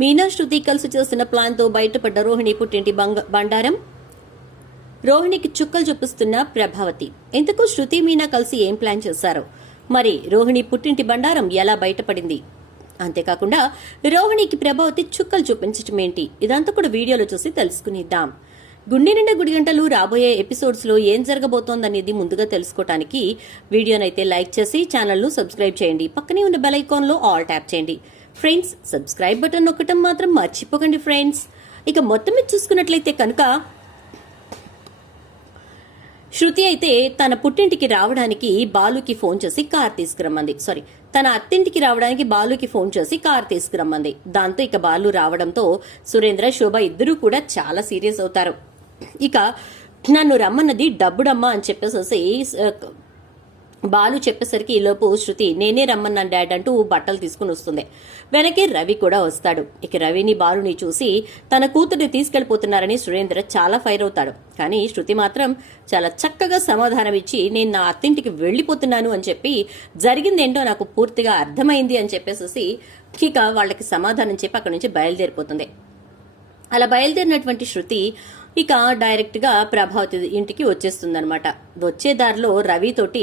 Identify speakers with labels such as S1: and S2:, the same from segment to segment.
S1: మీనా శృతి కలిసి చేసిన ప్లాన్తో బయటపడ్డ రోహిణి పుట్టింటి బండారం. రోహిణికి చుక్కలు చూపిస్తున్న ప్రభావతి. ఇంతకు శృతి మీనా కలిసి ఏం ప్లాన్ చేశారు? మరి రోహిణి పుట్టింటి బండారం ఎలా బయటపడింది? అంతేకాకుండా రోహిణికి ప్రభావతి చుక్కలు చూపించటం ఏంటి? ఇదంతా కూడా వీడియోలో చూసి తెలుసుకునిద్దాం. గుండె నిండా గుడిగంటలు రాబోయే ఎపిసోడ్స్లో ఏం జరగబోతోందనేది ముందుగా తెలుసుకోవడానికి వీడియోనైతే లైక్ చేసి ఛానల్ను సబ్స్క్రైబ్ చేయండి. పక్కనే ఉన్న బెల్ ఐకాన్లో ఆల్ ట్యాప్ చేయండి. ఫ్రెండ్స్ సబ్స్క్రైబ్ బటన్ నొక్కటం మాత్రం మర్చిపోకండి ఫ్రెండ్స్ ఇక మొత్తం మీద చూసుకున్నట్లయితే కనుక శృతి అయితే తన పుట్టింటికి రావడానికి బాలుకి ఫోన్ చేసి కార్ తీసుకురమ్మంది. సారీ తన అత్తింటికి రావడానికి బాలుకి ఫోన్ చేసి కార్ తీసుకురమ్మంది. దాంతో ఇక బాలు రావడంతో సురేంద్ర శోభ ఇద్దరూ కూడా చాలా సీరియస్ అవుతారు. ఇక నన్ను రమ్మన్నది డబ్బుడమ్మా అని చెప్పేసి బాలు చెప్పేసరికి ఈలోపు శృతి నేనే రమ్మన్నాను డాడ్ అంటూ బట్టలు తీసుకుని వస్తుంది. వెనకే రవి కూడా వస్తాడు. ఇక రవిని బాలుని చూసి తన కూతుర్ని తీసుకెళ్ళిపోతున్నారని సురేంద్ర చాలా ఫైర్ అవుతాడు. కానీ శృతి మాత్రం చాలా చక్కగా సమాధానం ఇచ్చి నేను నా అత్తింటికి వెళ్ళిపోతున్నాను అని చెప్పి జరిగిందేంటో నాకు పూర్తిగా అర్థమైంది అని చెప్పేసి ఇక వాళ్ళకి సమాధానం చెప్పి అక్కడి నుంచి బయలుదేరిపోతుంది. అలా బయలుదేరినటువంటి శృతి ఇక డైరెక్ట్గా ప్రభావతి ఇంటికి వచ్చేస్తుందనమాట వచ్చే దారిలో రవితోటి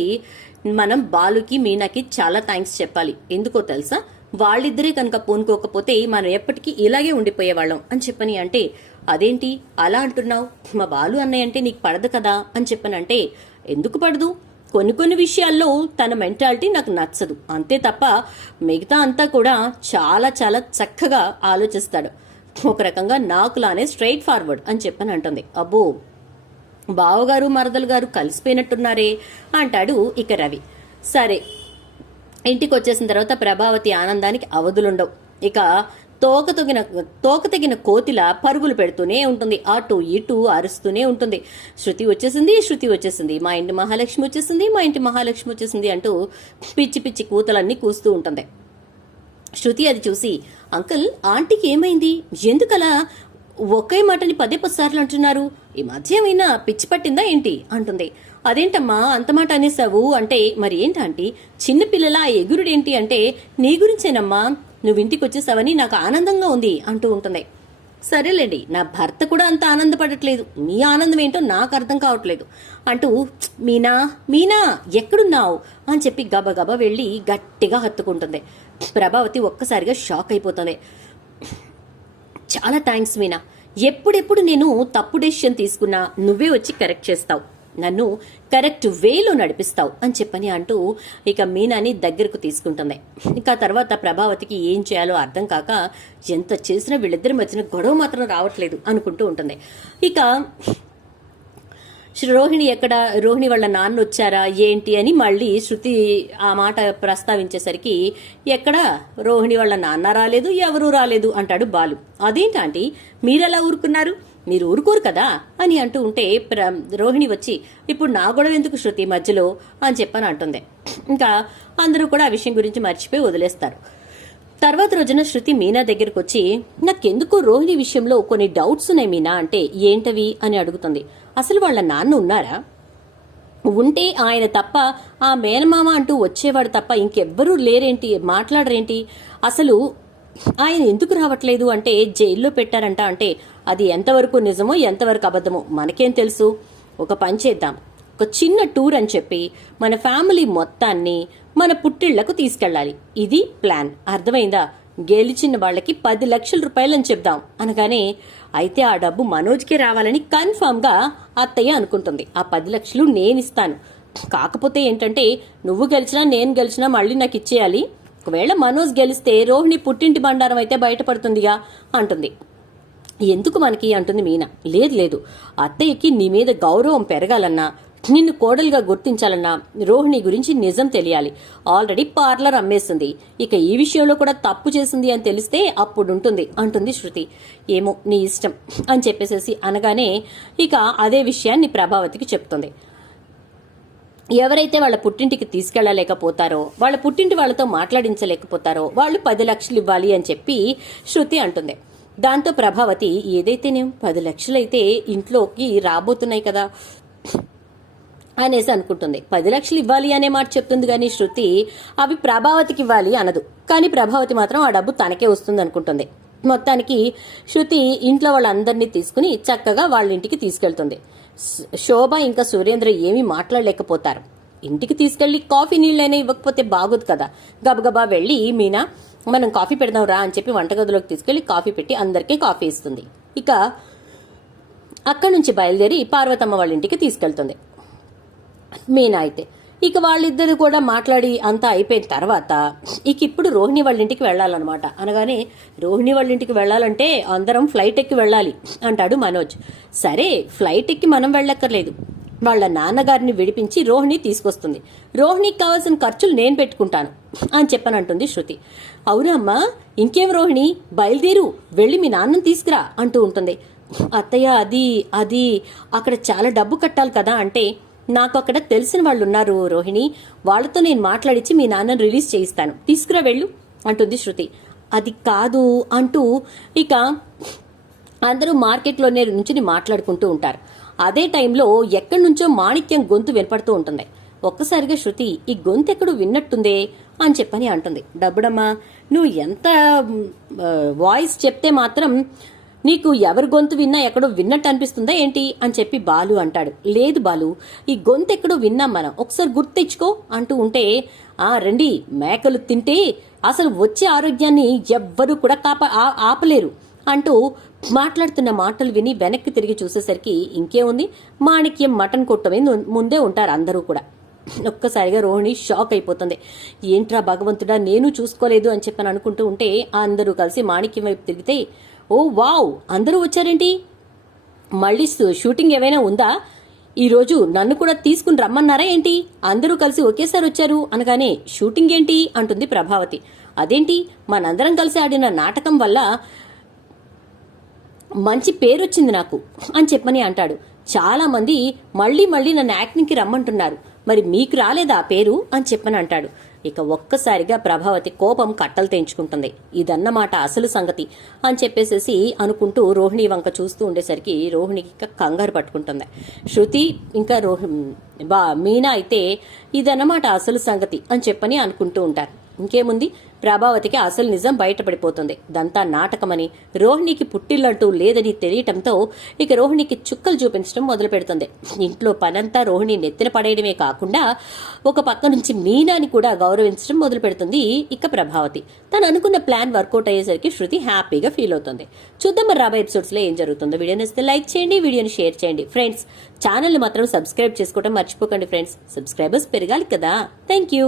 S1: మనం బాలుకి మీనాకి చాలా థ్యాంక్స్ చెప్పాలి. ఎందుకో తెలుసా? వాళ్ళిద్దరే కనుక పూనుకోకపోతే మనం ఎప్పటికీ ఇలాగే ఉండిపోయేవాళ్ళం అని చెప్పని అంటే అదేంటి? అలా అంటున్నావు? మా బాలు అన్నయ్య అంటే నీకు పడదు కదా? అని చెప్పనంటే ఎందుకు పడదు? కొన్ని కొన్ని విషయాల్లో తన మెంటాలిటీ నాకు నచ్చదు. అంతే తప్ప మిగతా అంతా కూడా చాలా చాలా చక్కగా ఆలోచిస్తాడు. ఒక రకంగా నాకులానే స్ట్రైట్ ఫార్వర్డ్ అని చెప్పని అంటుంది. అబ్బో! బావగారు మరదలు గారు కలిసిపోయినట్టున్నారే అంటాడు ఇక రవి. సరే ఇంటికి వచ్చేసిన తర్వాత ప్రభావతి ఆనందానికి అవధులుండవు. ఇక తోక తొగిన తోక తెగిన కోతిల పరుగులు పెడుతూనే ఉంటుంది. అటు ఇటు అరుస్తూనే ఉంటుంది. శృతి వచ్చేసింది శృతి వచ్చేసింది. మా ఇంటి మహాలక్ష్మి వచ్చేసింది మా ఇంటి మహాలక్ష్మి వచ్చేసింది అంటూ పిచ్చి పిచ్చి కూతలన్నీ కూస్తూ ఉంటుంది. శృతి అది చూసి అంకుల్ ఆంటీకి ఏమైంది? ఎందుకలా? ఒకే మాటని పదే పదిసార్లు అంటున్నారు. ఈ మధ్య ఏమైనా పిచ్చి పట్టిందా ఏంటి? అంటుంది. అదేంటమ్మా అంత మాట అనేసావు అంటే మరి ఏంటంటే చిన్నపిల్లల ఎగురుడేంటి అంటే నీ గురించేనమ్మా. నువ్వు ఇంటికి వచ్చేసావని నాకు ఆనందంగా ఉంది అంటూ ఉంటుంది. సరేలేండి నా భర్త కూడా అంత ఆనందపడట్లేదు. మీ ఆనందం ఏంటో నాకు అర్థం కావట్లేదు. అంటూ మీనా మీనా ఎక్కడున్నావు? అని చెప్పి గబగబా వెళ్ళి గట్టిగా హత్తుకుంటుంది. ప్రభావతి ఒక్కసారిగా షాక్ అయిపోతుంది. చాలా థ్యాంక్స్ మీనా. ఎప్పుడెప్పుడు నేను తప్పు డెసిషన్ తీసుకున్నా నువ్వే వచ్చి కరెక్ట్ చేస్తావు. నన్ను కరెక్ట్ వేలో నడిపిస్తావు అని చెప్పని అంటూ ఇక మీనాని దగ్గరకు తీసుకుంటుంది. ఇంకా తర్వాత ప్రభావతికి ఏం చేయాలో అర్థం కాక ఎంత చేసినా వీళ్ళిద్దరి మధ్యన గొడవ మాత్రం రావట్లేదు అనుకుంటూ ఉంటుంది. ఇక రోహిణి ఎక్కడ? రోహిణి వాళ్ళ నాన్న వచ్చారా ఏంటి అని మళ్ళీ శృతి ఆ మాట ప్రస్తావించేసరికి ఎక్కడ? రోహిణి వాళ్ళ నాన్న రాలేదు ఎవరూ రాలేదు అంటాడు బాలు. అదేంటంటే మీరెలా ఊరుకున్నారు? మీరు ఊరుకోరు కదా? అని అంటూ ఉంటే ప్ర- రోహిణి వచ్చి ఇప్పుడు నా గొడవ ఎందుకు శృతి మధ్యలో? అని చెప్పని అంటుంది. ఇంకా అందరూ కూడా ఆ విషయం గురించి మర్చిపోయి వదిలేస్తారు. తర్వాత రోజున శృతి మీనా దగ్గరకు వచ్చి నాకెందుకు రోహిణి విషయంలో కొన్ని డౌట్స్ ఉన్నాయి మీనా అంటే ఏంటవి? అని అడుగుతుంది. అసలు వాళ్ళ నాన్న ఉన్నారా? ఉంటే ఆయన తప్ప ఆ మేనమామ అంటూ వచ్చేవాడు తప్ప ఇంకెవ్వరూ లేరేంటి? మాట్లాడరేంటి? అసలు ఆయన ఎందుకు రావట్లేదు అంటే జైల్లో పెట్టారంట అంటే అది ఎంతవరకు నిజమో ఎంతవరకు అబద్ధమో మనకేం తెలుసు? ఒక పని చేద్దాం. ఒక చిన్న టూర్ అని చెప్పి మన ఫ్యామిలీ మొత్తాన్ని మన పుట్టిళ్ళకు తీసుకెళ్ళాలి. ఇది ప్లాన్. అర్థమైందా? గెలిచిన వాళ్ళకి పది లక్షల రూపాయలని చెప్దాం అనగానే అయితే ఆ డబ్బు మనోజ్కే రావాలని కన్ఫామ్గా అత్తయ్య అనుకుంటుంది. ఆ పది లక్షలు నేనిస్తాను. కాకపోతే ఏంటంటే నువ్వు గెలిచినా నేను గెలిచినా మళ్ళీ నాకు ఇచ్చేయాలి. ఒకవేళ మనోజ్ గెలిస్తే రోహిణి పుట్టింటి బండారం అయితే బయటపడుతుందిగా అంటుంది. ఎందుకు మనకి? అంటుంది మీనా. లేదు లేదు. అత్తయ్యకి నీ మీద గౌరవం పెరగాలన్నా నిన్ను కోడలుగా గుర్తించాలన్నా రోహిణి గురించి నిజం తెలియాలి. ఆల్రెడీ పార్లర్ అమ్మేసింది. ఇక ఈ విషయంలో కూడా తప్పు చేసింది అని తెలిస్తే అప్పుడు ఉంటుంది అంటుంది శృతి. ఏమో నీ ఇష్టం అని చెప్పేసేసి అనగానే ఇక అదే విషయాన్ని ప్రభావతికి చెప్తుంది. ఎవరైతే వాళ్ళ పుట్టింటికి తీసుకెళ్ళలేకపోతారో వాళ్ళ పుట్టింటి వాళ్ళతో మాట్లాడించలేకపోతారో వాళ్ళు పది లక్షలు ఇవ్వాలి అని చెప్పి శృతి అంటుంది. దాంతో ప్రభావతి ఏదైతేనే పది లక్షలైతే ఇంట్లోకి రాబోతున్నాయి కదా. అనేసి అనుకుంటుంది. పది లక్షలు ఇవ్వాలి అనే మాట చెప్తుంది కానీ శృతి అవి ప్రభావతికి ఇవ్వాలి అనదు. కానీ ప్రభావతి మాత్రం ఆ డబ్బు తనకే వస్తుంది అనుకుంటుంది. మొత్తానికి శృతి ఇంట్లో వాళ్ళందరినీ తీసుకుని చక్కగా వాళ్ళ ఇంటికి తీసుకెళ్తుంది. శోభ ఇంకా సురేంద్ర ఏమీ మాట్లాడలేకపోతారు. ఇంటికి తీసుకెళ్ళి కాఫీ నీళ్ళైనా ఇవ్వకపోతే బాగోదు కదా. గబగబా వెళ్ళి మీనా మనం కాఫీ పెడదాం రా అని చెప్పి వంటగదిలోకి తీసుకెళ్ళి కాఫీ పెట్టి అందరికీ కాఫీ ఇస్తుంది. ఇక అక్కడి నుంచి బయలుదేరి పార్వతమ్మ వాళ్ళ ఇంటికి తీసుకెళ్తుంది. మీనా అయితే. ఇక వాళ్ళిద్దరు కూడా మాట్లాడి అంతా అయిపోయిన తర్వాత ఇక ఇప్పుడు రోహిణి వాళ్ళ ఇంటికి వెళ్ళాలన్నమాట. అనగానే రోహిణి వాళ్ళ ఇంటికి వెళ్ళాలంటే అందరం ఫ్లైట్ ఎక్కి వెళ్ళాలి అంటాడు మనోజ్. సరే ఫ్లైట్ ఎక్కి మనం వెళ్ళక్కర్లేదు. వాళ్ళ నాన్నగారిని విడిపించి రోహిణి తీసుకొస్తుంది. రోహిణికి కావాల్సిన ఖర్చులు నేను పెట్టుకుంటాను అని చెప్పనంటుంది శృతి. అవునమ్మా ఇంకేం రోహిణి? బయలుదేరు. వెళ్ళి మీ నాన్నని తీసుకురా అంటూ ఉంటుంది. అత్తయ్య అది అది అక్కడ చాలా డబ్బు కట్టాలి కదా అంటే నాకు అక్కడ తెలిసిన వాళ్ళు ఉన్నారు రోహిణి. వాళ్ళతో నేను మాట్లాడించి మీ నాన్నని రిలీజ్ చేయిస్తాను. తీసుకురా వెళ్ళు అంటుంది శృతి. అది కాదు అంటూ ఇక అందరూ మార్కెట్లోనే నుంచి మాట్లాడుకుంటూ ఉంటారు. అదే టైంలో ఎక్కడి నుంచో మాణిక్యం గొంతు వినపడుతూ ఉంటుంది. ఒక్కసారిగా శృతి ఈ గొంతు ఎక్కడో విన్నట్టుందే అని చెప్పని అంటుంది. డబ్బుడమ్మా నువ్వు ఎంత వాయిస్ చెప్తే మాత్రం నీకు ఎవరి గొంతు విన్నా ఎక్కడో విన్నట్టు అనిపిస్తుందా ఏంటి అని చెప్పి బాలు అంటాడు. లేదు బాలు ఈ గొంతు ఎక్కడో విన్నాం మనం. ఒకసారి గుర్తెచ్చుకో అంటూ ఉంటే ఆ రండి మేకలు తింటే అసలు వచ్చే ఆరోగ్యాన్ని ఎవ్వరూ కూడా కాప ఆపలేరు అంటూ మాట్లాడుతున్న మాటలు విని వెనక్కి తిరిగి చూసేసరికి ఇంకేముంది మాణిక్యం మటన్ కొట్టమే ముందే ఉంటారు అందరూ కూడా. ఒక్కసారిగా రోహిణి షాక్ అయిపోతుంది. ఏంట్రా భగవంతుడా నేను చూసుకోలేదు అని చెప్పని అనుకుంటూ ఉంటే అందరూ కలిసి మాణిక్యం వైపు తిరిగితే ఓ వావ్! అందరూ వచ్చారేంటి? మళ్ళీ షూటింగ్ ఏమైనా ఉందా? ఈరోజు నన్ను కూడా తీసుకుని రమ్మన్నారా ఏంటి? అందరూ కలిసి ఒకేసారి వచ్చారు అనగానే షూటింగ్ ఏంటి? అంటుంది ప్రభావతి. అదేంటి? మనందరం కలిసి ఆడిన నాటకం వల్ల మంచి పేరు వచ్చింది నాకు అని చెప్పని అంటాడు. చాలామంది మళ్ళీ మళ్ళీ నన్ను యాక్టింగ్కి రమ్మంటున్నారు. మరి మీకు రాలేదా ఆ పేరు? అని చెప్పని అంటాడు. ఇక ఒక్కసారిగా ప్రభావతి కోపం కట్టలు తెంచుకుంటుంది. ఇదన్నమాట అసలు సంగతి అని చెప్పేసేసి అనుకుంటూ రోహిణి వంక చూస్తూ ఉండేసరికి రోహిణికి కంగారు పట్టుకుంటుంది. శృతి ఇంకా రోహి బా మీనా అయితే ఇదన్నమాట అసలు సంగతి అని చెప్పని అనుకుంటూ ఉంటారు. ఇంకేముంది? ప్రభావతికి అసలు నిజం బయటపడిపోతుంది. దంతా నాటకమని రోహిణికి పుట్టిల్లంటూ లేదని తెలియటంతో ఇక రోహిణికి చుక్కలు చూపించడం మొదలు పెడుతుంది ఇంట్లో పనంతా రోహిణి నెత్తిన పడేయడమే కాకుండా ఒక పక్క నుంచి మీనాని కూడా గౌరవించడం మొదలు పెడుతుంది ఇక ప్రభావతి. తను అనుకున్న ప్లాన్ వర్కౌట్ అయ్యేసరికి శృతి హ్యాపీగా ఫీల్ అవుతుంది. చూద్దాం మరి రాబోయే ఎపిసోడ్స్లో ఏం జరుగుతుందో. వీడియో నచ్చితే లైక్ చేయండి వీడియోని షేర్ చేయండి. ఫ్రెండ్స్ ఛానల్ మాత్రం సబ్స్క్రైబ్ చేసుకోవడం మర్చిపోకండి ఫ్రెండ్స్. సబ్స్క్రైబర్స్ పెరగాలి కదా. Thank you